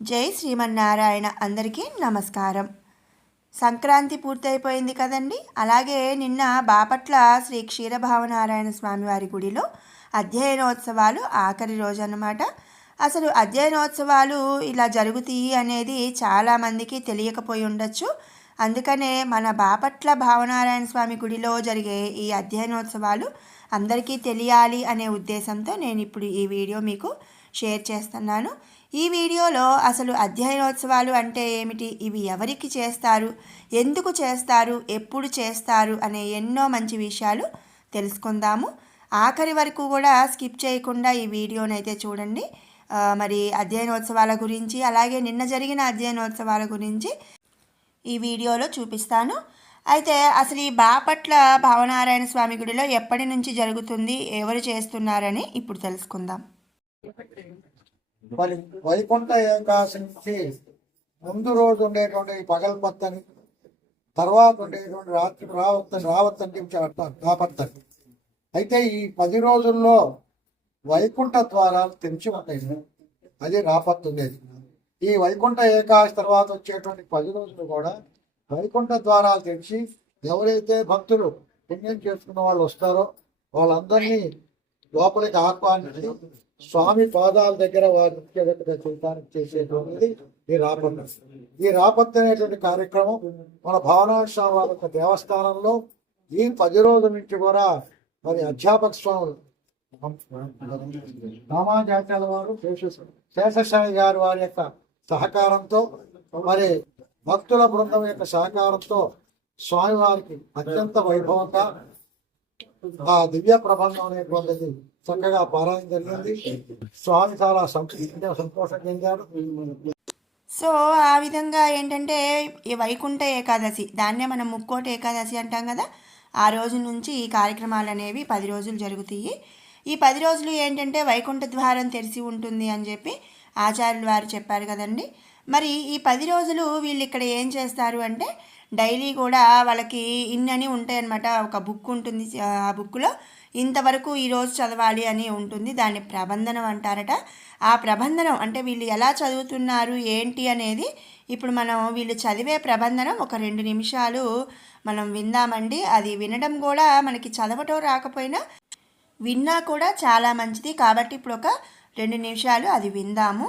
జై శ్రీమన్నారాయణ అందరికీ నమస్కారం. సంక్రాంతి పూర్తయిపోయింది కదండి. అలాగే నిన్న బాపట్ల శ్రీ క్షీరభావనారాయణ స్వామి వారి గుడిలో అధ్యయనోత్సవాలు ఆఖరి రోజు అన్నమాట అసలు అధ్యయనోత్సవాలు ఇలా జరుగుతాయి అనేది చాలామందికి తెలియకపోయి ఉండొచ్చు. అందుకనే మన బాపట్ల భావనారాయణ స్వామి గుడిలో జరిగే ఈ అధ్యయనోత్సవాలు అందరికీ తెలియాలి అనే ఉద్దేశంతో నేను ఇప్పుడు ఈ వీడియో మీకు షేర్ చేస్తున్నాను. ఈ వీడియోలో అసలు అధ్యయనోత్సవాలు అంటే ఏమిటి? ఇవి ఎవరికి చేస్తారు? ఎందుకు చేస్తారు? ఎప్పుడు చేస్తారు? అనే ఎన్నో మంచి విషయాలు తెలుసుకుందాము. ఆఖరి వరకు కూడా స్కిప్ చేయకుండా ఈ వీడియోనైతే చూడండి. మరి అధ్యయనోత్సవాల గురించి అలాగే నిన్న జరిగిన అధ్యయనోత్సవాల గురించి ఈ వీడియోలో చూపిస్తాను. అయితే అసలు ఈ బాపట్ల భావనారాయణ స్వామి గుడిలో ఎప్పటి నుంచి జరుగుతుంది? ఎవరు చేస్తున్నారని ఇప్పుడు తెలుసుకుందాం. మరి వైకుంఠ ఏకాదశి నుంచి ముందు రోజు ఉండేటువంటి పగలపత్తని తర్వాత ఉండేటువంటి రాత్రి రావత్తని రావత్తని అర్థం అంటారు అయితే ఈ పది రోజుల్లో వైకుంఠ ద్వారాలు తెరిచి ఉంటాయి. అది రాపత్తు ఉండేది ఈ వైకుంఠ ఏకాశి తర్వాత వచ్చేటువంటి పది రోజులు కూడా వైకుంఠ ద్వారాలు తెరిచి ఎవరైతే భక్తులు పుణ్యం చేసుకున్న వాళ్ళు వస్తారో వాళ్ళందరినీ లోపలికి ఆహ్వానించి స్వామి పాదాల దగ్గర వారి చూడటానికి చేసేటువంటిది ఈ రాపత్తు ఈ రాపత్తు అనేటువంటి కార్యక్రమం మన భావనాథ వారి యొక్క దేవస్థానంలో ఈ పది రోజుల నుంచి కూడా మరి అధ్యాపక స్వాములు రామాజాచార్య వారు శేషశాయి గారు వారి యొక్క సహకారంతో మరి భక్తుల బృందం యొక్క సహకారంతో స్వామివారికి అత్యంత వైభవంగా ఆ దివ్య ప్రబంధం అనేటువంటిది చక్కగా పారాయణ జరిగింది. స్వామి చాలా సంతోషం చెందారు. సో ఆ విధంగా ఏంటంటే ఈ వైకుంఠ ఏకాదశి దాన్నే మనం ముక్కోటి ఏకాదశి అంటాం కదా? ఆ రోజు నుంచి ఈ కార్యక్రమాలు అనేవి పది రోజులు జరుగుతాయి. ఈ పది రోజులు ఏంటంటే వైకుంఠ ద్వారం తెరిచి ఉంటుంది అని చెప్పి ఆచార్యులు వారు చెప్పారు కదండి. మరి ఈ పది రోజులు వీళ్ళు ఇక్కడ ఏం చేస్తారు అంటే డైలీ కూడా వాళ్ళకి ఇన్నని ఉంటాయి అనమాట ఒక బుక్ ఉంటుంది ఆ బుక్లో ఇంతవరకు ఈరోజు చదవాలి అని ఉంటుంది. దాన్ని ప్రబంధనం అంటారట. ఆ ప్రబంధనం అంటే వీళ్ళు ఎలా చదువుతున్నారు ఏంటి అనేది ఇప్పుడు మనం వీళ్ళు చదివే ప్రబంధనం ఒక రెండు నిమిషాలు మనం విందామండి. అది వినడం కూడా మనకి చదవటం రాకపోయినా విన్నా కూడా చాలా మంచిది. కాబట్టి ఇప్పుడు ఒక రెండు నిమిషాలు అది విందాము.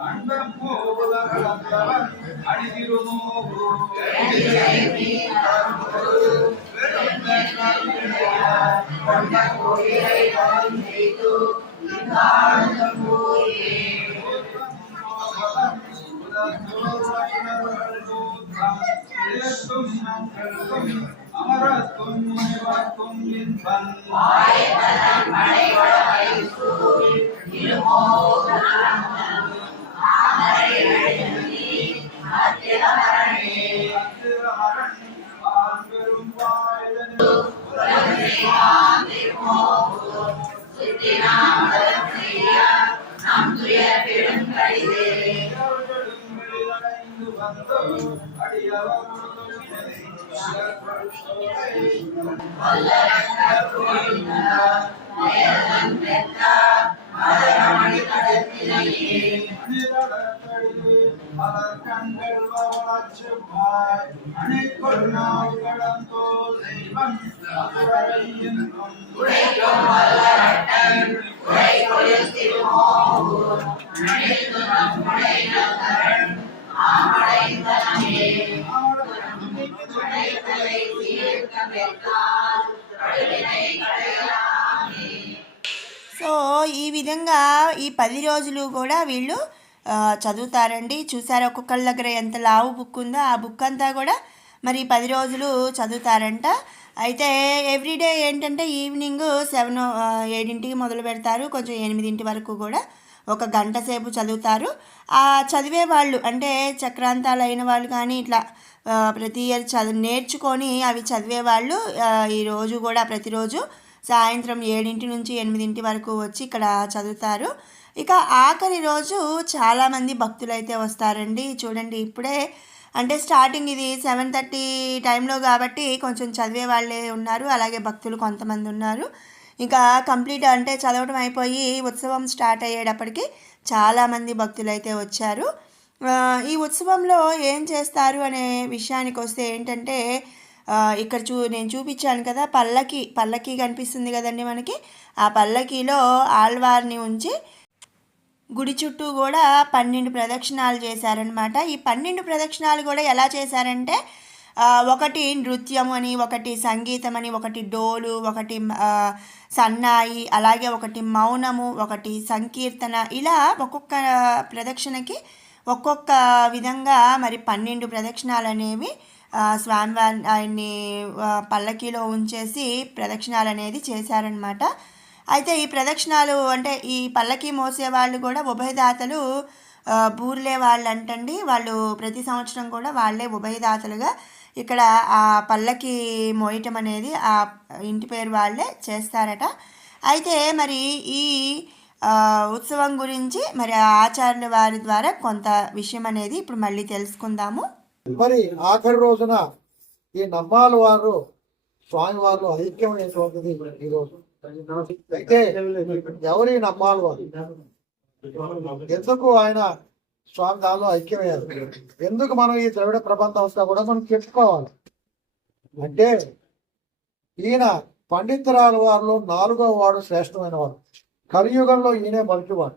அண்டமோ உலகளந்தவன் அணிதிருமோ கொண்ட கோயிலை வரம் செய்து இந்தானந்தம் போயே அமரத்தும் மனைவாக்கும் என்பன் மழைவளம் அனைத்து கடந்தோ தெய்வம் నిజంగా ఈ పది రోజులు కూడా వీళ్ళు చదువుతారండి. చూసారు ఒక్కొక్కళ్ళ దగ్గర ఎంత లావు బుక్ ఉందో ఆ బుక్ అంతా కూడా మరి పది రోజులు చదువుతారంట. అయితే ఎవ్రీడే ఏంటంటే ఈవినింగ్ సెవెన్ ఏడింటికి మొదలు పెడతారు. కొంచెం ఎనిమిదింటి వరకు కూడా ఒక గంట సేపు చదువుతారు. ఆ చదివే వాళ్ళు అంటే చక్రాంతాలు అయిన వాళ్ళు కానీ ఇట్లా ప్రతి ఇయర్ చదువు నేర్చుకొని అవి చదివే వాళ్ళు ఈరోజు కూడా ప్రతిరోజు సాయంత్రం ఏడింటి నుంచి ఎనిమిదింటి వరకు వచ్చి ఇక్కడ చదువుతారు. ఇక ఆఖరి రోజు చాలామంది భక్తులు అయితే వస్తారండి. చూడండి ఇప్పుడే అంటే స్టార్టింగ్ ఇది సెవెన్ థర్టీ టైంలో కాబట్టి కొంచెం చదివే వాళ్ళే ఉన్నారు. అలాగే భక్తులు కొంతమంది ఉన్నారు. ఇంకా కంప్లీట్ అంటే చదవడం అయిపోయి ఉత్సవం స్టార్ట్ అయ్యేటప్పటికి చాలామంది భక్తులు అయితే వచ్చారు. ఈ ఉత్సవంలో ఏం చేస్తారు అనే విషయానికి వస్తే ఏంటంటే ఇక్కడ చూ నేను చూపించాను కదా పల్లకి పల్లకి కనిపిస్తుంది కదండి మనకి. ఆ పల్లకీలో ఆళ్వార్ని ఉంచి గుడి చుట్టూ కూడా పన్నెండు ప్రదక్షిణాలు చేశారనమాట ఈ పన్నెండు ప్రదక్షిణాలు కూడా ఎలా చేశారంటే ఒకటి నృత్యం అని ఒకటి సంగీతం అని ఒకటి డోలు ఒకటి సన్నాయి అలాగే ఒకటి మౌనము ఒకటి సంకీర్తన. ఇలా ఒక్కొక్క ప్రదక్షిణకి ఒక్కొక్క విధంగా మరి పన్నెండు ప్రదక్షిణాలు అనేవి స్వామి స్వామివారి ఆయన్ని పల్లకీలో ఉంచేసి ప్రదక్షిణాలు అనేది చేశారనమాట అయితే ఈ ప్రదక్షిణాలు అంటే ఈ పల్లకి మోసే వాళ్ళు కూడా ఉభయదాతలు బూర్లే వాళ్ళు అంటండి వాళ్ళు ప్రతి సంవత్సరం కూడా వాళ్ళే ఉభయదాతలుగా ఇక్కడ ఆ పల్లకి మోయటం అనేది ఆ ఇంటి పేరు వాళ్ళే చేస్తారట. అయితే మరి ఈ ఉత్సవం గురించి మరి ఆ ఆచార్యుల వారి ద్వారా కొంత విషయం అనేది ఇప్పుడు మళ్ళీ తెలుసుకుందాము. మరి ఆఖరి రోజున ఈ నమ్మాల వారు స్వామి వారు ఐక్యమైనటువంటిది ఈరోజు అయితే ఎవరి నమ్మాల వారు? ఎందుకు ఆయన స్వామి దానిలో ఐక్యమయ్యారు? ఎందుకు మనం ఈ ద్రవిడ ప్రబంధం వస్తా కూడా మనం చెప్పుకోవాలి? అంటే ఈయన పండితురాల వారిలో నాలుగో వాడు శ్రేష్టమైన వాడు. కలియుగంలో ఈయనే మొదటివాడు.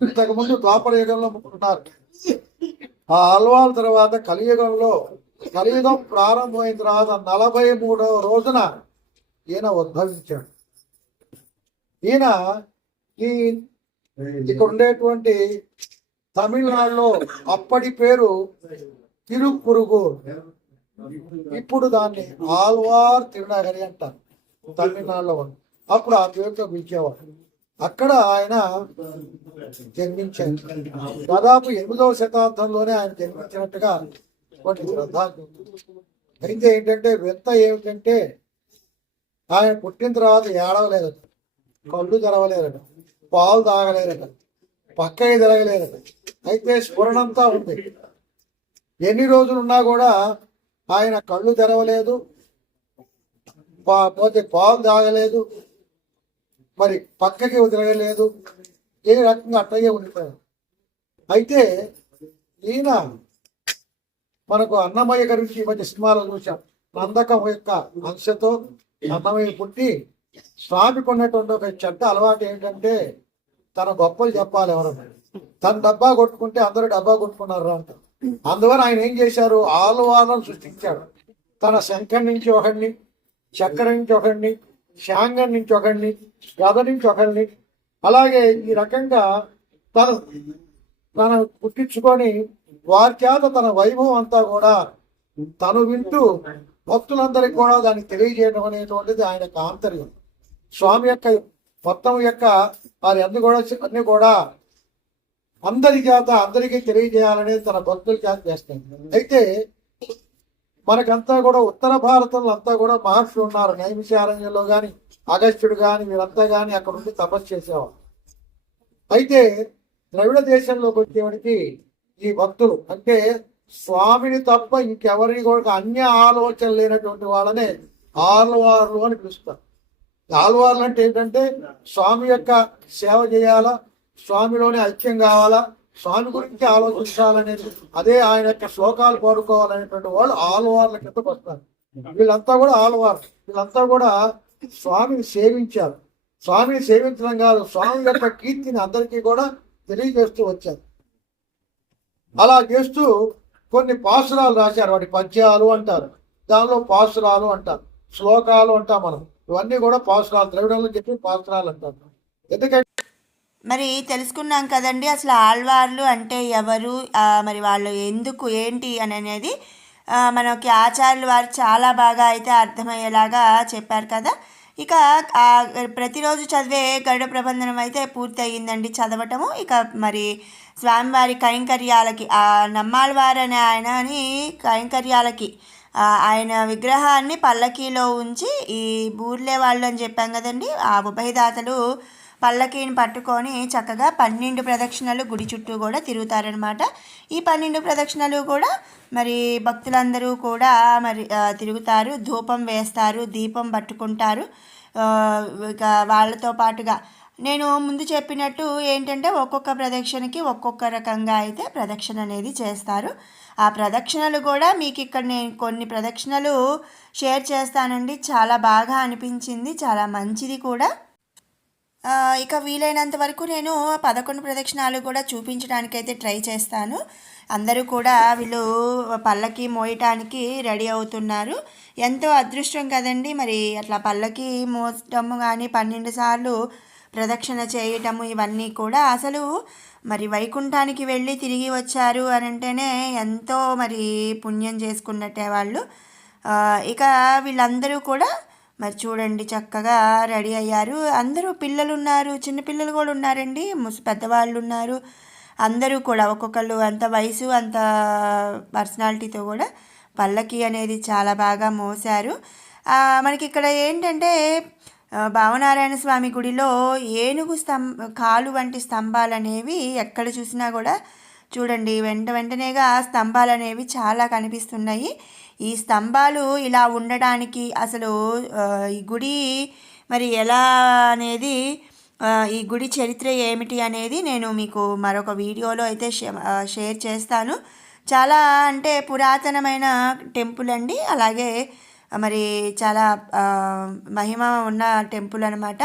ఇంతకుముందు ద్వాపర యుగంలో ఉన్నారు ఆ అల్వాల తర్వాత కలియుగంలో కలియుగం ప్రారంభమైన తర్వాత నలభై మూడవ రోజున ఈయన ఉద్భవించాడు. ఈయన ఈ ఇక్కడ ఉండేటువంటి తమిళనాడులో అప్పటి పేరు తిరుకురుగు ఇప్పుడు దాన్ని ఆల్వార్ తిరునగరి అంటారు. తమిళనాడులో. అప్పుడు ఆ పేరుతో పిలిచేవాడు అక్కడ ఆయన జన్మించారు దాదాపు ఎనిమిదవ శతాబ్దంలోనే ఆయన జన్మించినట్టుగా కొన్ని గ్రంథాలు అయితే ఏంటంటే వింత ఏమిటంటే ఆయన పుట్టిన తర్వాత ఏడవలేదట కళ్ళు తెరవలేదట పాలు తాగలేదట పక్కకి తిరగలేదట అయితే స్ఫురణంతా ఉంది. ఎన్ని రోజులున్నా కూడా ఆయన కళ్ళు తెరవలేదు. పా- పోతే పాలు తాగలేదు. మరి పక్కకి తిరగలేదు ఏ రకంగా అట్టగే ఉండిపోయారు అయితే ఈయన మనకు అన్నమయ్య గురించి ఈ మధ్య సినిమాలో చూసాం నందకం యొక్క అంశతో అన్నమయ్య పుట్టి స్వామికి ఉన్నటువంటి ఒక చెడ్డ అలవాటు ఏంటంటే తన గొప్పలు చెప్పాలి ఎవరన్నా తన డబ్బా కొట్టుకుంటే అందరూ డబ్బా కొట్టుకున్నారు అంట. అందువల్ల ఆయన ఏం చేశారు? ఆలువాలను సృష్టించాడు. తన శంఖం నుంచి ఒకడిని చక్కెర నుంచి ఒకడిని శాంగం నుంచి ఒకడిని నుంచి ఒకడిని అలాగే ఈ రకంగా తను తను పుట్టించుకొని వారి చేత తన వైభవం అంతా కూడా తను వింటూ భక్తులందరికీ కూడా దాన్ని తెలియజేయడం అనేటువంటిది ఆయన యొక్క ఆంతర్యం. స్వామి యొక్క మొత్తం యొక్క వారి అన్ని కూడా అన్ని కూడా అందరి చేత అందరికీ తెలియజేయాలనేది తన భక్తుల చేత చేస్తుంది అయితే మనకంతా కూడా ఉత్తర భారతంలో అంతా కూడా మహర్షులు ఉన్నారు. నైమిషారణ్యంలో కానీ అగస్త్యుడు కానీ వీరంతా కానీ అక్కడ ఉండి తపస్సు చేసేవారు అయితే ద్రవిడ దేశంలోకి వచ్చేవాడికి ఈ భక్తులు అంటే స్వామిని తప్ప ఇంకెవరి కూడా అన్య ఆలోచన లేనటువంటి వాళ్ళనే ఆల్వార్లు అని పిలుస్తారు. ఆల్వార్లు అంటే ఏంటంటే స్వామి యొక్క సేవ చేయాలా స్వామిలోనే ఐక్యం కావాలా స్వామి గురించి ఆలోచించాలనేది అదే ఆయన యొక్క శ్లోకాలు కోరుకోవాలనేటువంటి వాళ్ళు ఆల్వార్ల కిందకు వస్తారు. వీళ్ళంతా కూడా ఆల్వార్ వీళ్ళంతా కూడా స్వామిని సేవించారు. స్వామిని సేవించడం కాదు స్వామి యొక్క కీర్తిని అందరికీ కూడా తెలియజేస్తూ వచ్చారు. అలా చేస్తూ కొన్ని పాసురాలు రాశారు. వాటి పద్యాలు అంటారు. దానిలో పాసురాలు అంటారు. శ్లోకాలు అంటాం మనం. ఇవన్నీ కూడా పాసురాలు ద్రవిడంలో చెప్పి పాసురాలు అంటారు. ఎందుకంటే మరి తెలుసుకున్నాం కదండి అసలు ఆళ్వార్లు అంటే ఎవరు? మరి వాళ్ళు ఎందుకు ఏంటి అని అనేది మనకి ఆచార్యులు వారు చాలా బాగా అయితే అర్థమయ్యేలాగా చెప్పారు కదా. ఇక ప్రతిరోజు చదివే గరుడ ప్రబంధనం అయితే పూర్తి అయ్యిందండి చదవటము. ఇక మరి స్వామివారి కైంకర్యాలకి ఆ నమ్మాళ్ళవారు అనే ఆయనని కైంకర్యాలకి ఆయన విగ్రహాన్ని పల్లకీలో ఉంచి ఈ బూర్లే వాళ్ళు అని చెప్పాం కదండి. ఆ ఉభయదాతలు పల్లకీని పట్టుకొని చక్కగా పన్నెండు ప్రదక్షిణలు గుడి చుట్టూ కూడా తిరుగుతారనమాట ఈ పన్నెండు ప్రదక్షిణలు కూడా మరి భక్తులందరూ కూడా మరి తిరుగుతారు ధూపం వేస్తారు దీపం పట్టుకుంటారు. ఇక వాళ్ళతో పాటుగా నేను ముందు చెప్పినట్టు ఏంటంటే ఒక్కొక్క ప్రదక్షిణకి ఒక్కొక్క రకంగా అయితే ప్రదక్షిణ అనేది చేస్తారు. ఆ ప్రదక్షిణలు కూడా మీకు ఇక్కడ నేను కొన్ని ప్రదక్షిణలు షేర్ చేస్తానండి. చాలా బాగా అనిపించింది చాలా మంచిది కూడా. ఇక వీలైనంత వరకు నేను పదకొండు ప్రదక్షిణాలు కూడా చూపించడానికైతే ట్రై చేస్తాను. అందరూ కూడా వీళ్ళు పల్లకి మోయటానికి రెడీ అవుతున్నారు. ఎంతో అదృష్టం కదండి మరి. అట్లా పల్లకి మోయటము కానీ పన్నెండు సార్లు ప్రదక్షిణ చేయటము ఇవన్నీ కూడా అసలు మరి వైకుంఠానికి వెళ్ళి తిరిగి వచ్చారు అని అంటేనే ఎంతో మరి పుణ్యం చేసుకున్నట్టే వాళ్ళు. ఇక వీళ్ళందరూ కూడా మరి చూడండి చక్కగా రెడీ అయ్యారు. అందరూ పిల్లలు ఉన్నారు చిన్నపిల్లలు కూడా ఉన్నారండి. ముసి పెద్దవాళ్ళు ఉన్నారు. అందరూ కూడా ఒక్కొక్కళ్ళు అంత వయసు అంత పర్సనాలిటీతో కూడా పల్లకి అనేది చాలా బాగా మోసారు మనకి ఇక్కడ ఏంటంటే భావనారాయణ స్వామి గుడిలో ఏనుగు స్తం కాలు వంటి స్తంభాలు అనేవి ఎక్కడ చూసినా కూడా చూడండి వెంట వెంటనేగా స్తంభాలు అనేవి చాలా కనిపిస్తున్నాయి. ఈ స్తంభాలు ఇలా ఉండడానికి అసలు ఈ గుడి మరి ఎలా అనేది ఈ గుడి చరిత్ర ఏమిటి అనేది నేను మీకు మరొక వీడియోలో అయితే షే- షేర్ చేస్తాను. చాలా అంటే పురాతనమైన టెంపుల్ అండి. అలాగే మరి చాలా మహిమ ఉన్న టెంపుల్ అనమాట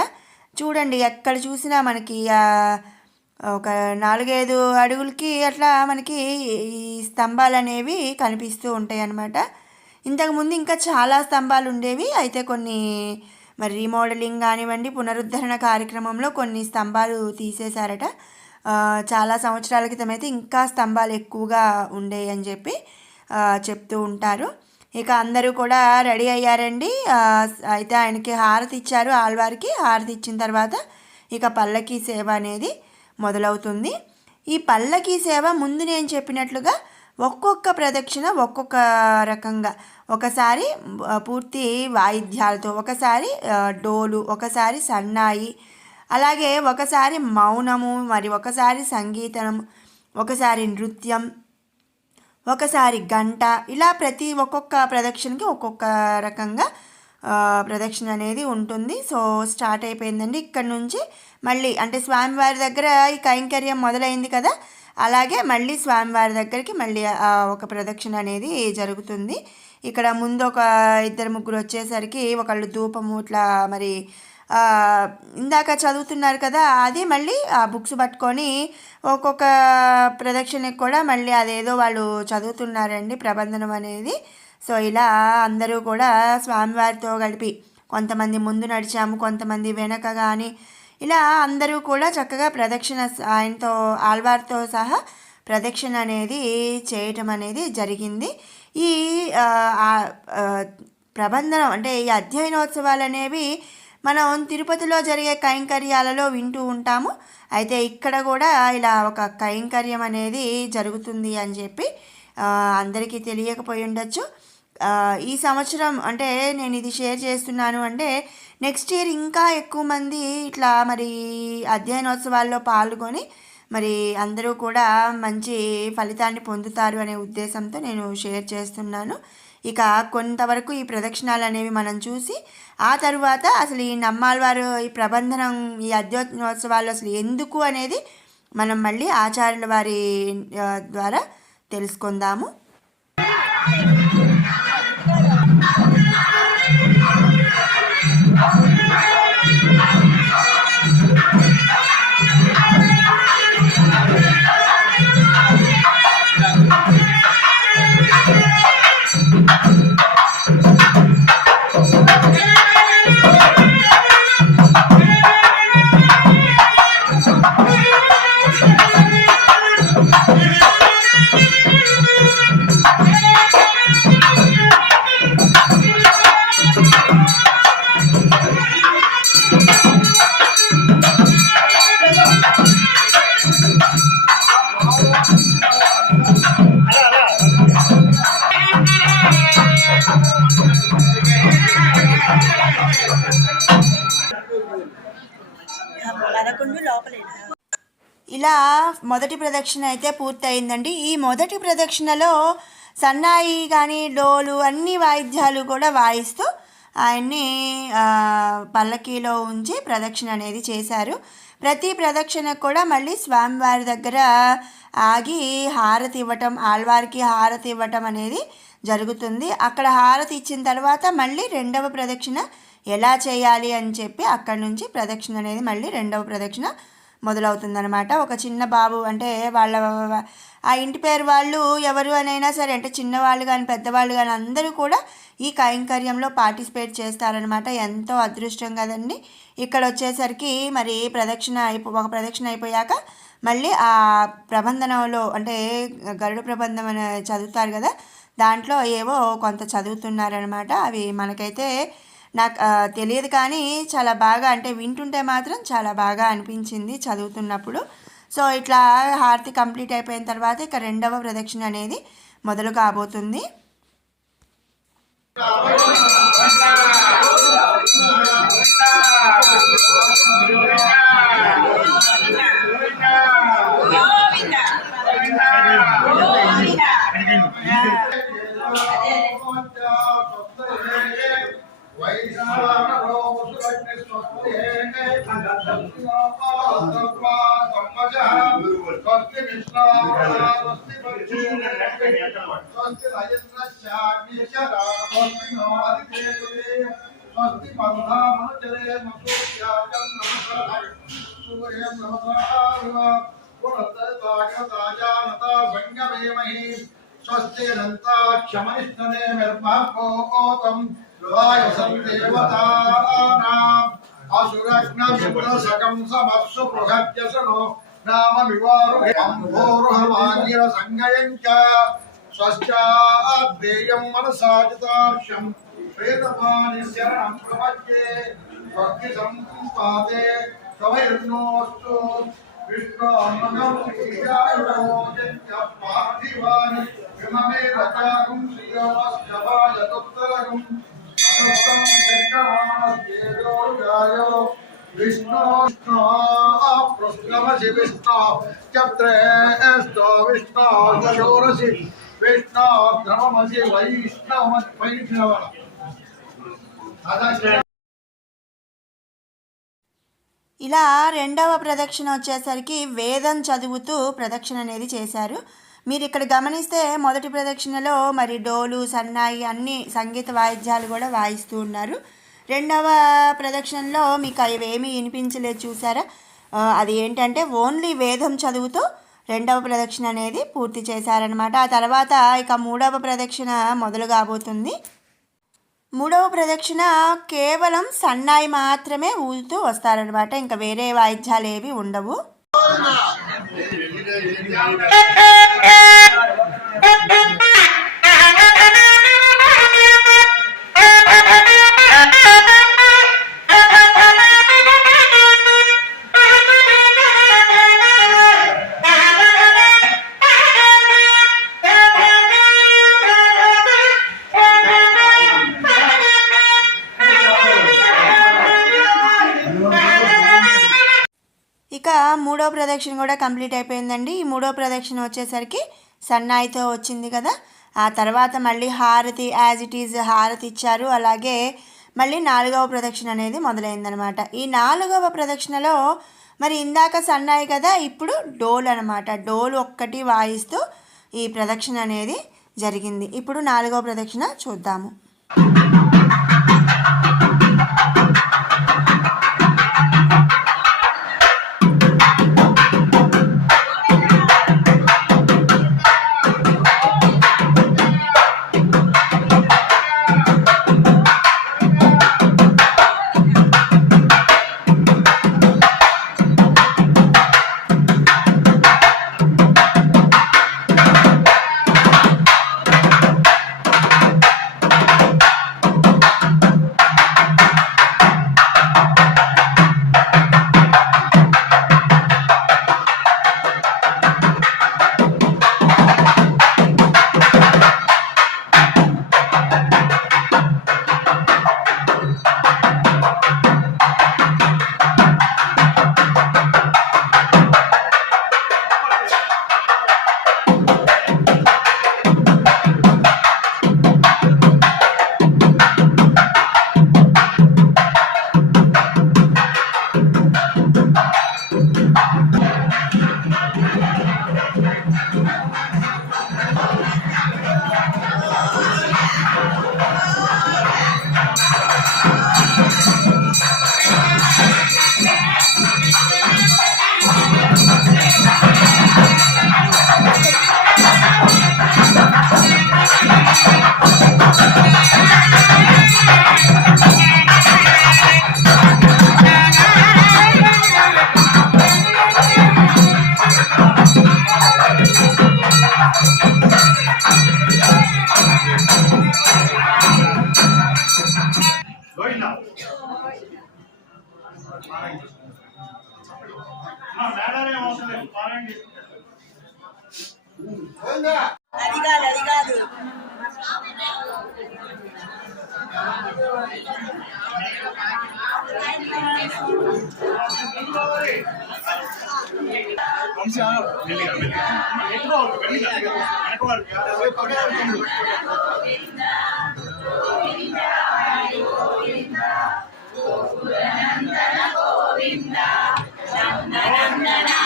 చూడండి ఎక్కడ చూసినా మనకి ఒక నాలుగైదు అడుగులకి అట్లా మనకి ఈ స్తంభాలు అనేవి కనిపిస్తూ ఉంటాయి అన్నమాట. ఇంతకుముందు ఇంకా చాలా స్తంభాలు ఉండేవి. అయితే కొన్ని మరి రీమోడలింగ్ కానివ్వండి పునరుద్ధరణ కార్యక్రమంలో కొన్ని స్తంభాలు తీసేశారట. చాలా సంవత్సరాల క్రితం అయితే ఇంకా స్తంభాలు ఎక్కువగా ఉండేవి అని చెప్పి చెప్తూ ఉంటారు. ఇక అందరూ కూడా రెడీ అయ్యారండి. అయితే ఆయనకి హారతి ఇచ్చారు ఆళ్వారికి హారతి ఇచ్చిన తర్వాత ఇక పల్లకి సేవ అనేది మొదలవుతుంది. ఈ పల్లకి సేవ ముందు నేను చెప్పినట్లుగా ఒక్కొక్క ప్రదక్షిణ ఒక్కొక్క రకంగా. ఒకసారి పూర్తి వాయిద్యాలతో ఒకసారి డోలు ఒకసారి సన్నాయి అలాగే ఒకసారి మౌనము మరి ఒకసారి సంగీతం ఒకసారి నృత్యం ఒకసారి గంట ఇలా ప్రతి ఒక్కొక్క ప్రదక్షిణకి ఒక్కొక్క రకంగా ప్రదక్షిణ అనేది ఉంటుంది. సో స్టార్ట్ అయిపోయిందండి. ఇక్కడ నుంచి మళ్ళీ అంటే స్వామివారి దగ్గర ఈ కైంకర్యం మొదలైంది కదా అలాగే మళ్ళీ స్వామివారి దగ్గరికి మళ్ళీ ఒక ప్రదక్షిణ అనేది జరుగుతుంది. ఇక్కడ ముందు ఒక ఇద్దరు ముగ్గురు వచ్చేసరికి ఒకళ్ళు ధూపము ఇట్లా మరి ఇందాక చదువుతున్నారు కదా అది మళ్ళీ ఆ బుక్స్ పట్టుకొని ఒక్కొక్క ప్రదక్షిణకి కూడా మళ్ళీ అదేదో వాళ్ళు చదువుతున్నారండి ప్రబంధనం అనేది. సో ఇలా అందరూ కూడా స్వామివారితో కలిపి కొంతమంది ముందు నడిచాము కొంతమంది వెనక కానీ ఇలా అందరూ కూడా చక్కగా ప్రదక్షిణ ఆయనతో ఆల్వార్తో సహా ప్రదక్షిణ అనేది చేయటం అనేది జరిగింది. ఈ ప్రబంధనం అంటే ఈ అధ్యయనోత్సవాలు అనేవి మనం తిరుపతిలో జరిగే కైంకర్యాలలో వింటూ ఉంటాము. అయితే ఇక్కడ కూడా ఇలా ఒక కైంకర్యం అనేది జరుగుతుంది అని చెప్పి అందరికీ తెలియకపోయి ఉండొచ్చు. ఈ సంవత్సరం అంటే నేను ఇది షేర్ చేస్తున్నాను అంటే నెక్స్ట్ ఇయర్ ఇంకా ఎక్కువ మంది ఇట్లా మరి అధ్యయనోత్సవాల్లో పాల్గొని మరి అందరూ కూడా మంచి ఫలితాన్ని పొందుతారు అనే ఉద్దేశంతో నేను షేర్ చేస్తున్నాను. ఇక కొంతవరకు ఈ ప్రదక్షిణాలు అనేవి మనం చూసి ఆ తరువాత అసలు ఈ నమ్మాళ్ళవారు ఈ ప్రబంధనం ఈ అధ్యయనోత్సవాలు అసలు ఎందుకు అనేది మనం మళ్ళీ ఆచార్యుల వారి ద్వారా తెలుసుకుందాము. మొదటి ప్రదక్షిణ అయితే పూర్తయిందండి. ఈ మొదటి ప్రదక్షిణలో సన్నాయి కానీ డోలు అన్ని వాయిద్యాలు కూడా వాయిస్తూ ఆయన్ని పల్లకీలో ఉంచి ప్రదక్షిణ అనేది చేశారు. ప్రతి ప్రదక్షిణకు కూడా మళ్ళీ స్వామివారి దగ్గర ఆగి హారతి ఇవ్వటం ఆళ్వారికి హారతి ఇవ్వటం అనేది జరుగుతుంది. అక్కడ హారతి ఇచ్చిన తర్వాత మళ్ళీ రెండవ ప్రదక్షిణ ఎలా చేయాలి అని చెప్పి అక్కడి నుంచి ప్రదక్షిణ అనేది మళ్ళీ రెండవ ప్రదక్షిణ మొదలవుతుందనమాట ఒక చిన్న బాబు అంటే వాళ్ళ ఆ ఇంటి పేరు వాళ్ళు ఎవరు అనైనా సరే అంటే చిన్నవాళ్ళు కానీ పెద్దవాళ్ళు కానీ అందరూ కూడా ఈ కైంకర్యంలో పార్టిసిపేట్ చేస్తారనమాట ఎంతో అదృష్టం కదండి. ఇక్కడ వచ్చేసరికి మరి ప్రదక్షిణ అయిపో ఒక ప్రదక్షిణ అయిపోయాక మళ్ళీ ఆ ప్రబంధనంలో అంటే గరుడ ప్రబంధం అని చదువుతారు కదా దాంట్లో ఏవో కొంత చదువుతున్నారనమాట అవి మనకైతే నాకు తెలియదు కానీ చాలా బాగా అంటే వింటుంటే మాత్రం చాలా బాగా అనిపించింది చదువుతున్నప్పుడు సో ఇట్లా హారతి కంప్లీట్ అయిపోయిన తర్వాత ఇక రెండవ ప్రదక్షిణ అనేది మొదలు కాబోతుంది स्वस्ति विष्णु स्वस्ति स्वस्ति राजेन्द्र श्यामी स्वस्ति नवादिते स्वस्ति बन्धा मनुजरे मसूर्याजं नमः सूर्यं नमः पुरततागताजानता सङ्गमेमहि स्वस्ति नन्ता क्षमनिष्ठने निर्मः भोगोतम् నామ వివారు అంభోరుహమాంగిర సంగయం చ స్వశ్చాద్దేయం మనసాజితార్షం ప్రేతపాని శరణం ప్రపద్యే భక్తి సంపాదే కవైర్నోస్తు విష్ణోన్మగం పార్థివాని విమమే రకారం శ్రీయోస్తవాయతుత్తరగం ఇలా రెండవ ప్రదక్షిణ వచ్చేసరికి వేదం చదువుతూ ప్రదక్షిణ అనేది చేశారు. మీరు ఇక్కడ గమనిస్తే మొదటి ప్రదక్షిణలో మరి డోలు సన్నాయి అన్ని సంగీత వాయిద్యాలు కూడా వాయిస్తూ ఉన్నారు. రెండవ ప్రదక్షిణలో మీకు అవేమీ వినిపించలేదు చూసారా? అది ఏంటంటే ఓన్లీ వేదం చదువుతూ రెండవ ప్రదక్షిణ అనేది పూర్తి చేశారనమాట ఆ తర్వాత ఇక మూడవ ప్రదక్షిణ మొదలు కాబోతుంది. మూడవ ప్రదక్షిణ కేవలం సన్నాయి మాత్రమే ఊదుతూ వస్తారనమాట ఇంకా వేరే వాయిద్యాలు ఏవి ఉండవు. ఇక కంప్లీట్ అయిపోయిందండి. ఈ మూడో ప్రదక్షిణ వచ్చేసరికి సన్నాయితో వచ్చింది కదా. ఆ తర్వాత మళ్ళీ హారతి యాజ్ ఇట్ ఈజ్ హారతి ఇచ్చారు. అలాగే మళ్ళీ నాలుగవ ప్రదక్షిణ అనేది మొదలైందనమాట ఈ నాలుగవ ప్రదక్షిణలో మరి ఇందాక సన్నాయి కదా ఇప్పుడు డోల్ అనమాట డోల్ ఒక్కటి వాయిస్తూ ఈ ప్రదక్షిణ అనేది జరిగింది. ఇప్పుడు నాలుగవ ప్రదక్షిణ చూద్దాము. అది కాదు అది కాదు ఇంకా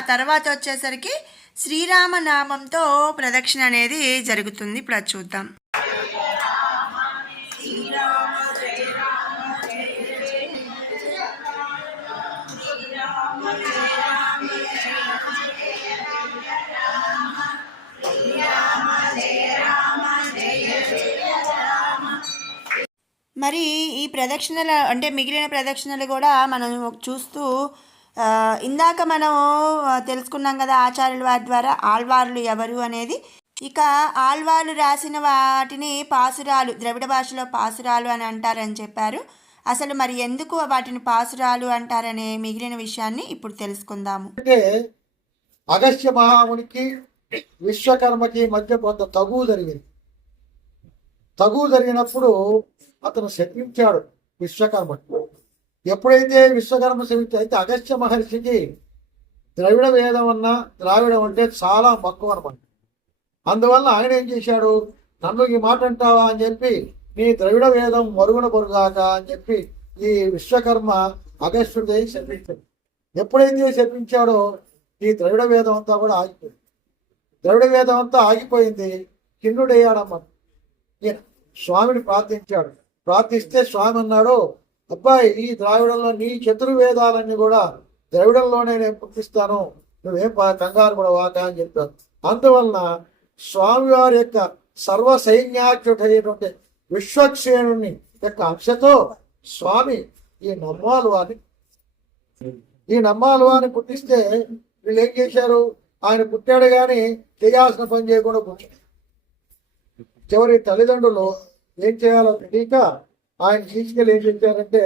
తర్వాత వచ్చేసరికి శ్రీరామ నామంతో ప్రదక్షిణ అనేది జరుగుతుంది. ఇప్పుడు అది చూద్దాం. మరి ఈ ప్రదక్షిణల అంటే మిగిలిన ప్రదక్షిణలు కూడా మనం చూస్తూ ఇందాక మనం తెలుసుకున్నాం కదా ఆచార్యుల వారి ద్వారా ఆళ్వార్లు ఎవరు అనేది. ఇక ఆళ్వార్లు రాసిన వాటిని పాసురాలు ద్రవిడ భాషలో పాసురాలు అని అంటారని చెప్పారు. అసలు మరి ఎందుకు వాటిని పాసురాలు అంటారనే మిగిలిన విషయాన్ని ఇప్పుడు తెలుసుకుందాము. అగస్త్య మహామునికి విశ్వకర్మకి మధ్య కొంత తగువు జరిగింది. తగువు జరిగినప్పుడు అతను శపించాడు విశ్వకర్మ ఎప్పుడైతే విశ్వకర్మ సమితి అయితే అగస్త్య మహర్షికి ద్రవిడ వేదం అన్నా ద్రావిడం అంటే చాలా మక్కువ అనమాట అందువల్ల ఆయన ఏం చేశాడు? నన్ను ఈ మాట అంటావా అని చెప్పి నీ ద్రవిడ వేదం మరుగున పొరుగాక అని చెప్పి ఈ విశ్వకర్మ అగస్త్యుడి శపించాడు ఎప్పుడైతే శపించాడో ఈ ద్రవిడ వేదం అంతా కూడా ఆగిపోయింది. ద్రవిడ వేదం అంతా ఆగిపోయింది. కిన్నుడయ్యాడమ్మ ఈయన స్వామిని ప్రార్థించాడు. ప్రార్థిస్తే స్వామి అన్నాడు అబ్బాయి ఈ ద్రావిడంలో నీ చతుర్వేదాలన్నీ కూడా ద్రవిడంలోనే నేను పుట్టిస్తాను. నువ్వేం పా- కంగారు కూడా వాక అని చెప్పారు అందువలన స్వామివారి యొక్క సర్వ సైన్యాఖ్యుడైనటువంటి విశ్వక్షేణుని యొక్క అంశతో స్వామి ఈ నమ్మాలువాని. ఈ నమ్మాలువాని పుట్టిస్తే వీళ్ళు ఏం చేశారు? ఆయన పుట్టాడు కానీ చేయాల్సిన పని చేయకుండా పుట్టాడు చివరి తల్లిదండ్రులు ఏం చేయాలో తెలియక ఆయన తీసుకెళ్ళి ఏం చెప్పారంటే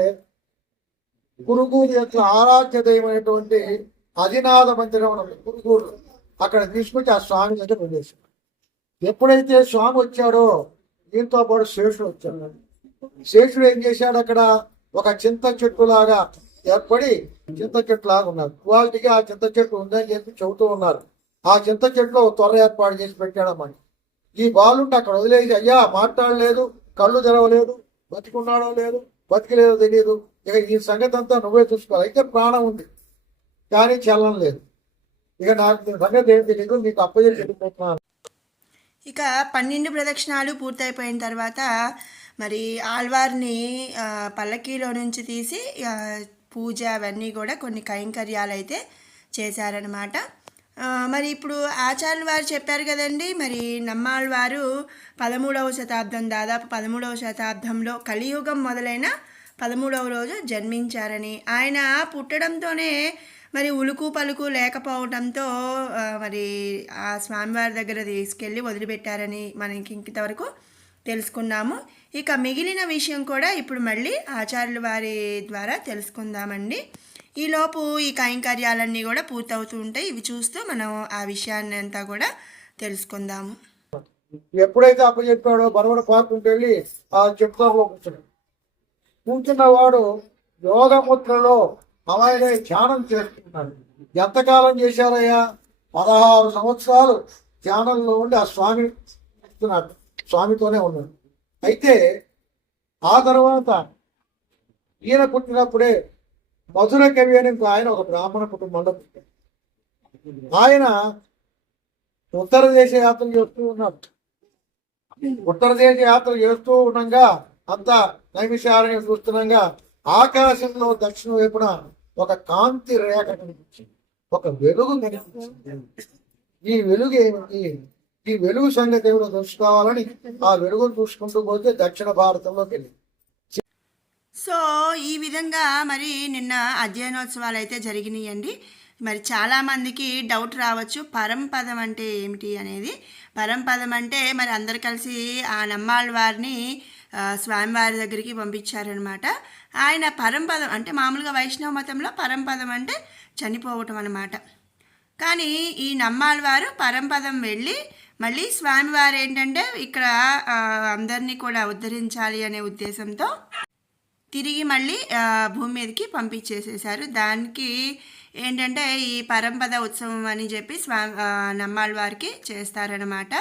గురుగురు యొక్క ఆరాధ్య దైవమైనటువంటి అధినాథ మందిరం ఉన్నది గురుగురు అక్కడ తీసుకొచ్చి ఆ స్వామి దగ్గర వదిలేశారు ఎప్పుడైతే స్వామి వచ్చాడో దీంతో పాటు శేషుడు వచ్చాడు. శేషుడు ఏం చేశాడు అక్కడ? ఒక చింత చెట్టు లాగా ఏర్పడి చింత చెట్టు లాగా ఉన్నారు. క్వాలిటీగా ఆ చింత చెట్టు ఉందని చెప్పి చెబుతూ ఉన్నారు. ఆ చింత చెట్టులో త్వర ఏర్పాటు చేసి పెట్టాడమ్మని ఈ బాలుంటే అక్కడ వదిలేసి అయ్యా మాట్లాడలేదు కళ్ళు తెరవలేదు బతికున్నాడో లేదు బతికలేదో తెలియదు ఇక ఈ సంగతి అంతా నువ్వే చూసుకోవాలి. అయితే ప్రాణం ఉంది. కానీ చలనం లేదు. ఇక నాకు సంగతి ఏం తెలియదు నీకు అప్పచెప్పి వెళ్ళిపోతున్నాను ఇక పన్నెండు ప్రదక్షిణాలు పూర్తయిపోయిన తర్వాత మరి ఆళ్వార్ని పల్లకీలో నుంచి తీసి పూజ అవన్నీ కూడా కొన్ని కైంకర్యాలు అయితే చేశారనమాట మరి ఇప్పుడు ఆచార్యుల వారు చెప్పారు కదండి మరి నమ్మాళ్ళవారు పదమూడవ శతాబ్దం దాదాపు పదమూడవ శతాబ్దంలో కలియుగం మొదలైన పదమూడవ రోజు జన్మించారని. ఆయన పుట్టడంతోనే మరి ఉలుకు పలుకు లేకపోవడంతో మరి ఆ స్వామివారి దగ్గర తీసుకెళ్ళి వదిలిపెట్టారని మనకి ఇంతవరకు తెలుసుకున్నాము. ఇక మిగిలిన విషయం కూడా ఇప్పుడు మళ్ళీ ఆచార్యుల వారి ద్వారా తెలుసుకుందామండి. ఈలోపు ఈ కైంకర్యాలన్నీ కూడా పూర్తవుతూ ఉంటాయి. ఇవి చూస్తూ మనం ఆ విషయాన్ని అంతా కూడా తెలుసుకుందాము. ఎప్పుడైతే అప్పచెప్పాడో బరబడ పాకుంటూ వెళ్ళి ఆ చెప్తాలో కూర్చున్నాడు. కూర్చున్నవాడు యోగముద్రలో అలాగే ధ్యానం చేస్తున్నాడు. ఎంతకాలం చేశారయ్యా? పదహారు సంవత్సరాలు ధ్యానంలో ఉండి ఆ స్వామి ఇస్తున్నాడు స్వామితోనే ఉన్నాడు. అయితే ఆ తర్వాత ఈయన పుట్టినప్పుడే మధుర కవి అని ఇంకో ఆయన ఒక బ్రాహ్మణ కుటుంబంలో పుట్టారు ఆయన ఉత్తర దేశ యాత్ర చేస్తూ ఉన్నాడు. ఉత్తర దేశ యాత్ర చేస్తూ ఉండగా అంత నైమిషారణ్యం చూస్తుండగా ఆకాశంలో దక్షిణ వైపున ఒక కాంతి రేఖ కనిపించింది. ఒక వెలుగు కనిపించింది. ఈ వెలుగు ఏమిటి? ఈ వెలుగు సంగతి ఏమిటో తెలుసుకోవాలని ఆ వెలుగును చూసుకుంటూ పోతే దక్షిణ భారతంలోకి వెళ్ళింది. సో ఈ విధంగా మరి నిన్న అధ్యయనోత్సవాలు అయితే జరిగినాయండి. మరి చాలామందికి డౌట్ రావచ్చు పరంపదం అంటే ఏమిటి అనేది. పరంపదం అంటే మరి అందరు కలిసి ఆ నమ్మాళ్ళ వారిని స్వామివారి దగ్గరికి పంపించారనమాట. ఆయన పరంపదం అంటే మామూలుగా వైష్ణవ మతంలో పరంపదం అంటే చనిపోవటం అన్నమాట కానీ ఈ నమ్మాళ్ళవారు పరంపదం వెళ్ళి మళ్ళీ స్వామివారు ఏంటంటే ఇక్కడ అందరినీ కూడా ఉద్ధరించాలి అనే ఉద్దేశంతో తిరిగి మళ్ళీ భూమి మీదకి పంపించేసేసారు దానికి ఏంటంటే ఈ పరంపద ఉత్సవం అని చెప్పి స్వా ఆ, నమ్మాళ్ళ వారికి చేస్తారనమాట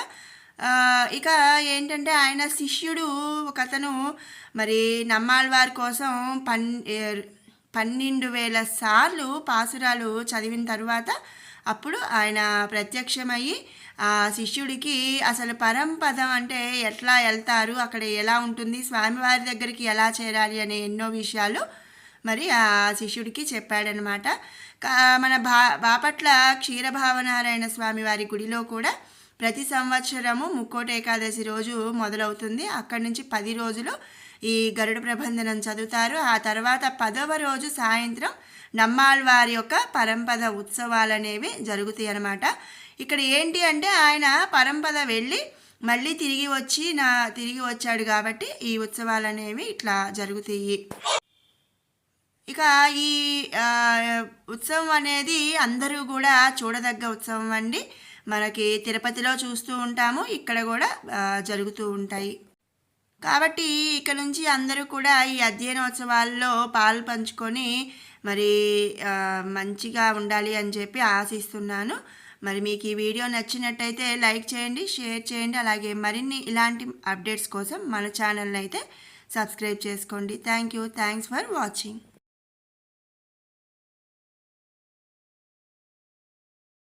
ఇక ఏంటంటే ఆయన శిష్యుడు ఒకతను మరి నమ్మాళ్ళ వారి కోసం పన్ పన్నెండు వేల సార్లు పాసురాలు చదివిన తర్వాత అప్పుడు ఆయన ప్రత్యక్షమయ్యి ఆ శిష్యుడికి అసలు పరంపదం అంటే ఎట్లా వెళ్తారు అక్కడ ఎలా ఉంటుంది స్వామివారి దగ్గరికి ఎలా చేరాలి అనే ఎన్నో విషయాలు మరి ఆ శిష్యుడికి చెప్పాడనమాట మన బా బాపట్ల క్షీరభావనారాయణ స్వామి వారి గుడిలో కూడా ప్రతి సంవత్సరము ముక్కోటి ఏకాదశి రోజు మొదలవుతుంది. అక్కడి నుంచి పది రోజులు ఈ గరుడ ప్రబంధనం చదువుతారు. ఆ తర్వాత పదవ రోజు సాయంత్రం నమ్మాళ్వారి యొక్క పరంపద ఉత్సవాలు అనేవి జరుగుతాయి అన్నమాట. ఇక్కడ ఏంటి అంటే ఆయన పరంపద వెళ్ళి మళ్ళీ తిరిగి వచ్చి నా తిరిగి వచ్చాడు కాబట్టి ఈ ఉత్సవాలు అనేవి ఇట్లా జరుగుతాయి. ఇక ఈ ఉత్సవం అనేది అందరూ కూడా చూడదగ్గ ఉత్సవం అండి. మనకి తిరుపతిలో చూస్తూ ఉంటాము ఇక్కడ కూడా జరుగుతూ ఉంటాయి. కాబట్టి ఇక్కడ నుంచి అందరూ కూడా ఈ అధ్యయనోత్సవాల్లో పాలు పంచుకొని మరి మంచిగా ఉండాలి అని చెప్పి ఆశిస్తున్నాను. మరి మీకు ఈ వీడియో నచ్చినట్టయితే లైక్ చేయండి షేర్ చేయండి. అలాగే మరిన్ని ఇలాంటి అప్డేట్స్ కోసం మన ఛానల్ని అయితే సబ్స్క్రైబ్ చేసుకోండి. Thank you. Thanks for watching.